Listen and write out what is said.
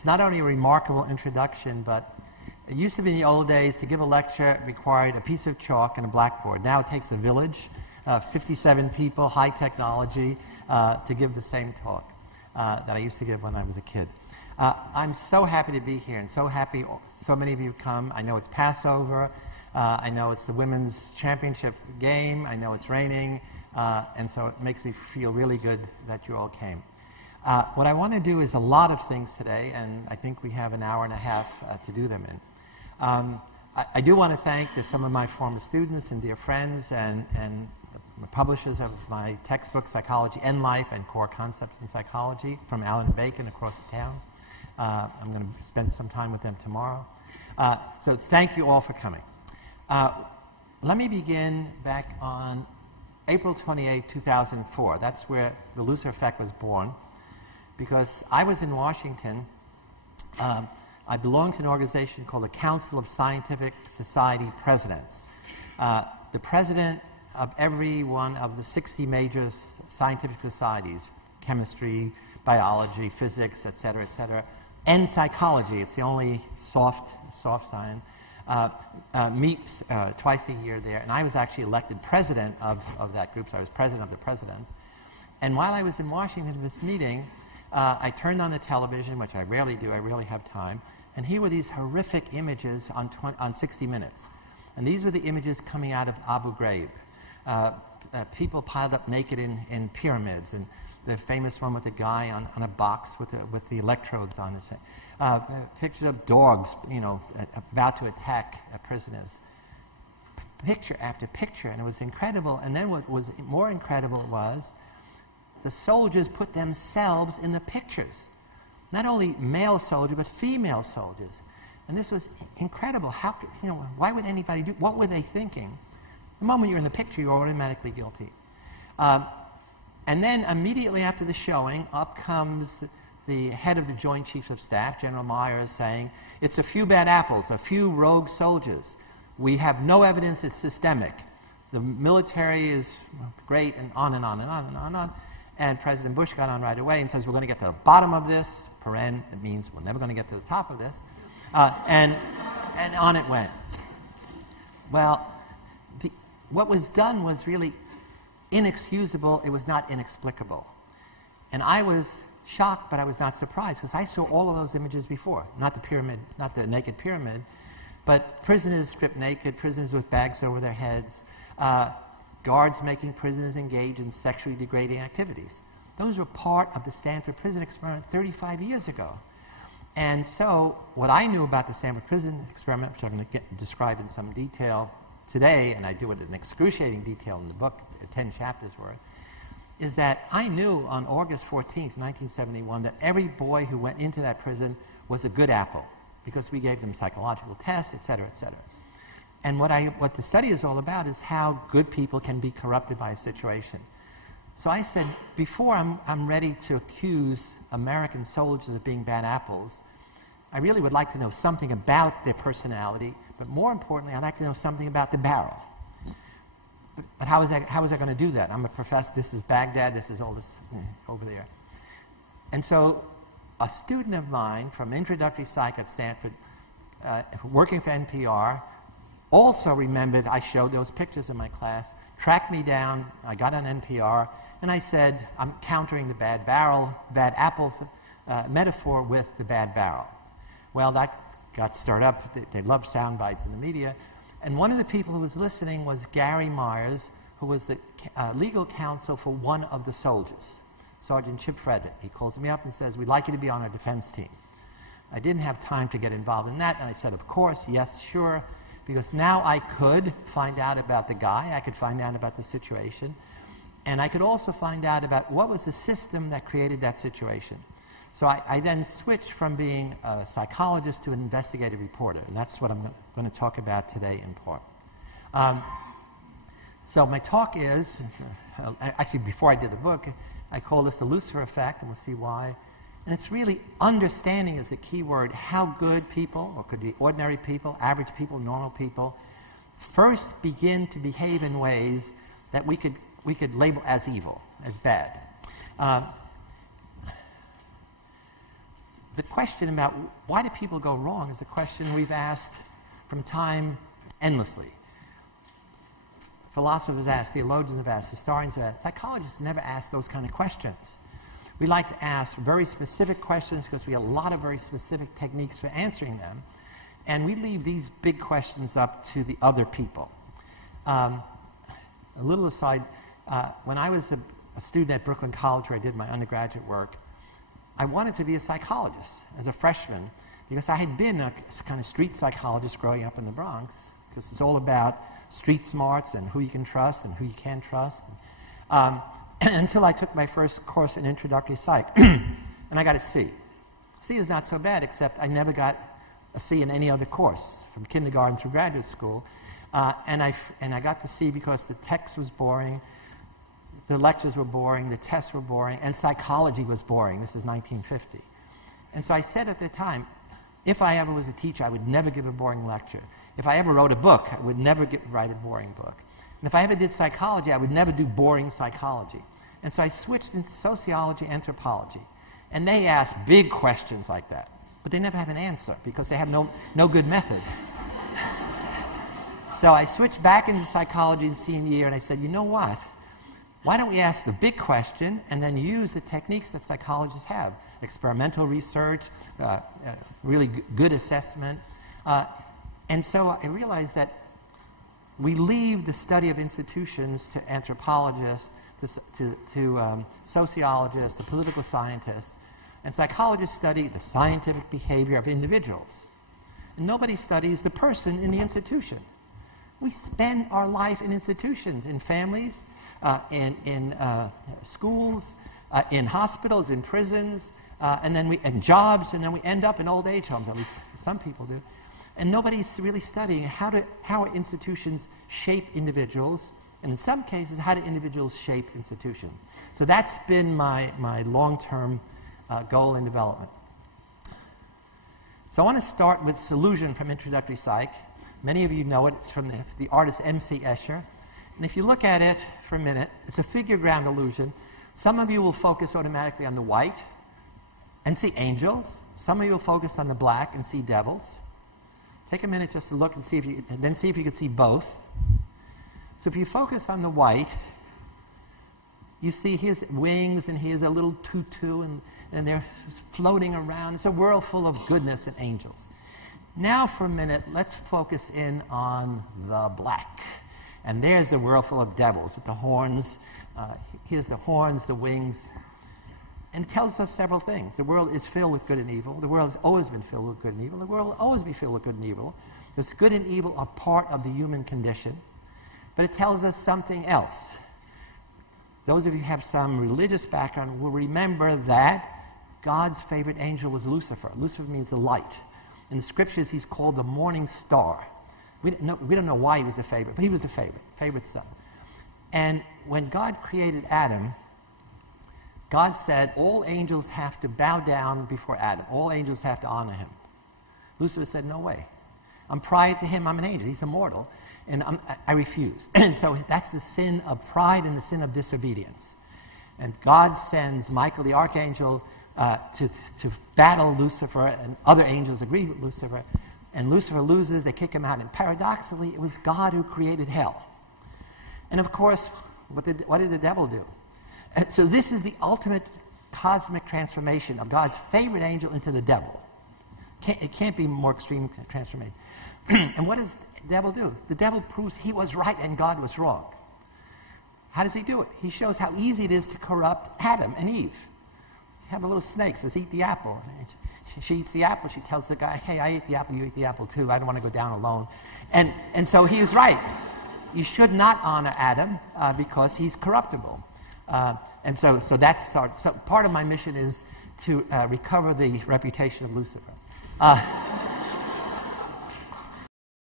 It's not only a remarkable introduction, but it used to be in the old days to give a lecture required a piece of chalk and a blackboard. Now it takes a village, 57 people, high technology, to give the same talk that I used to give when I was a kid. I'm so happy to be here and so happy so many of you come. I know it's Passover. I know it's the women's championship game. I know it's raining. And so it makes me feel really good that you all came. What I want to do is a lot of things today, and I think we have an hour and a half to do them in. I do want to thank some of my former students and dear friends and publishers of my textbook, Psychology and Life and Core Concepts in Psychology, from Alan Bacon across the town. I'm going to spend some time with them tomorrow. So thank you all for coming. Let me begin back on April 28, 2004. That's where the Lucifer effect was born, because I was in Washington. I belonged to an organization called the Council of Scientific Society Presidents. The president of every one of the 60 major scientific societies, chemistry, biology, physics, et cetera, and psychology, it's the only soft science, meets twice a year there. And I was actually elected president of that group, so I was president of the presidents. And while I was in Washington for this meeting, I turned on the television, which I rarely do, I rarely have time, and here were these horrific images on 60 Minutes. And these were the images coming out of Abu Ghraib. People piled up naked in pyramids, and the famous one with the guy on a box with the electrodes on his head. Pictures of dogs, about to attack prisoners. Picture after picture, and it was incredible. And then what was more incredible was the soldiers put themselves in the pictures. Not only male soldiers, but female soldiers. And this was incredible. How, why would anybody do? What were they thinking? The moment you're in the picture, you're automatically guilty. And then immediately after the showing, up comes the head of the Joint Chiefs of Staff, General Myers, saying, it's a few bad apples, a few rogue soldiers. We have no evidence it's systemic. The military is great, and on and on and on and on and on. And President Bush got on right away and says, we're going to get to the bottom of this. Paren, it means we're never going to get to the top of this. And on it went. Well, what was done was really inexcusable. It was not inexplicable. And I was shocked, but I was not surprised, because I saw all of those images before. Not the pyramid, not the naked pyramid, but prisoners stripped naked, prisoners with bags over their heads, guards making prisoners engage in sexually degrading activities. Those were part of the Stanford Prison Experiment 35 years ago. And so what I knew about the Stanford Prison Experiment, which I'm going to describe in some detail today, and I do it in excruciating detail in the book, 10 chapters worth, is that I knew on August 14th, 1971, that every boy who went into that prison was a good apple, because we gave them psychological tests, et cetera, et cetera. And what the study is all about is how good people can be corrupted by a situation. So I said, before I'm ready to accuse American soldiers of being bad apples, I really would like to know something about their personality, but more importantly, I'd like to know something about the barrel. But how is I going to do that? I'm a professor, this is Baghdad, this is all this over there. And so a student of mine from introductory psych at Stanford, working for NPR, also remembered I showed those pictures in my class, tracked me down, I got on NPR, and I said, I'm countering the bad apple metaphor with the bad barrel. Well, that got stirred up. They love sound bites in the media. And one of the people who was listening was Gary Myers, who was the legal counsel for one of the soldiers, Sergeant Chip Frederick. He calls me up and says, we'd like you to be on our defense team. I didn't have time to get involved in that, and I said, of course, yes, sure, because now I could find out about the guy, I could find out about the situation, and I could also find out about what was the system that created that situation. So I then switched from being a psychologist to an investigative reporter, and that's what I'm going to talk about today in part. So my talk is, actually before I did the book, I call this the Lucifer effect, and we'll see why. And it's really understanding is the key word, how good people, or could be ordinary people, average people, normal people, first begin to behave in ways that we could label as evil, as bad. the question about why do people go wrong is a question we've asked from time endlessly. Philosophers ask, theologians have asked, historians have asked. Psychologists never ask those kind of questions. We like to ask very specific questions because we have a lot of very specific techniques for answering them. And we leave these big questions up to the other people. A little aside, when I was a student at Brooklyn College where I did my undergraduate work, I wanted to be a psychologist as a freshman because I had been a kind of street psychologist growing up in the Bronx, because it's all about street smarts and who you can trust and who you can't trust. Until I took my first course in introductory psych, and I got a C. C is not so bad, except I never got a C in any other course, from kindergarten through graduate school. And I got the C because the text was boring, the lectures were boring, the tests were boring, and psychology was boring. This is 1950. And so I said at the time, if I ever was a teacher, I would never give a boring lecture. If I ever wrote a book, I would never write a boring book. And if I ever did psychology, I would never do boring psychology. And so I switched into sociology, anthropology. And they ask big questions like that. But they never have an answer because they have no good method. So I switched back into psychology in senior year, and I said, you know what? Why don't we ask the big question and then use the techniques that psychologists have? Experimental research, really good assessment. And so I realized that we leave the study of institutions to anthropologists, to sociologists, to political scientists, and psychologists study the scientific behavior of individuals. And nobody studies the person in the institution. We spend our life in institutions, in families, in schools, in hospitals, in prisons, and then in jobs, and then we end up in old age homes, at least some people do. And nobody's really studying how our institutions shape individuals, and in some cases, how do individuals shape institutions. So that's been my long-term goal in development. So I want to start with this illusion from Introductory Psych. Many of you know it. It's from the artist M.C. Escher. And if you look at it for a minute, it's a figure ground illusion. Some of you will focus automatically on the white and see angels. Some of you will focus on the black and see devils. Take a minute just to look and see if you can see both. So if you focus on the white, you see his wings and he has a little tutu and they're floating around. It's a world full of goodness and angels. Now for a minute, let's focus in on the black. And there's the world full of devils with the horns. Here's the horns, the wings. And it tells us several things. The world is filled with good and evil. The world has always been filled with good and evil. The world will always be filled with good and evil. This good and evil are part of the human condition. But it tells us something else. Those of you who have some religious background will remember that God's favorite angel was Lucifer. Lucifer means the light. In the scriptures, he's called the morning star. We don't know why he was the favorite, but he was the favorite son. And when God created Adam, God said all angels have to bow down before Adam. All angels have to honor him. Lucifer said, no way. I'm prior to him, I'm an angel. He's immortal. And I refuse. And so that's the sin of pride and the sin of disobedience. And God sends Michael the archangel to battle Lucifer, and other angels agree with Lucifer. And Lucifer loses, they kick him out. And paradoxically, it was God who created hell. And of course, what did the devil do? So this is the ultimate cosmic transformation of God's favorite angel into the devil. It can't be more extreme transformation. And what does the devil do? The devil proves he was right and God was wrong. How does he do it? He shows how easy it is to corrupt Adam and Eve. You have a little snake, says, eat the apple. She eats the apple. She tells the guy, hey, I ate the apple, you eat the apple too. I don't want to go down alone. And so he was right. You should not honor Adam because he's corruptible. And so that's part of my mission is to recover the reputation of Lucifer.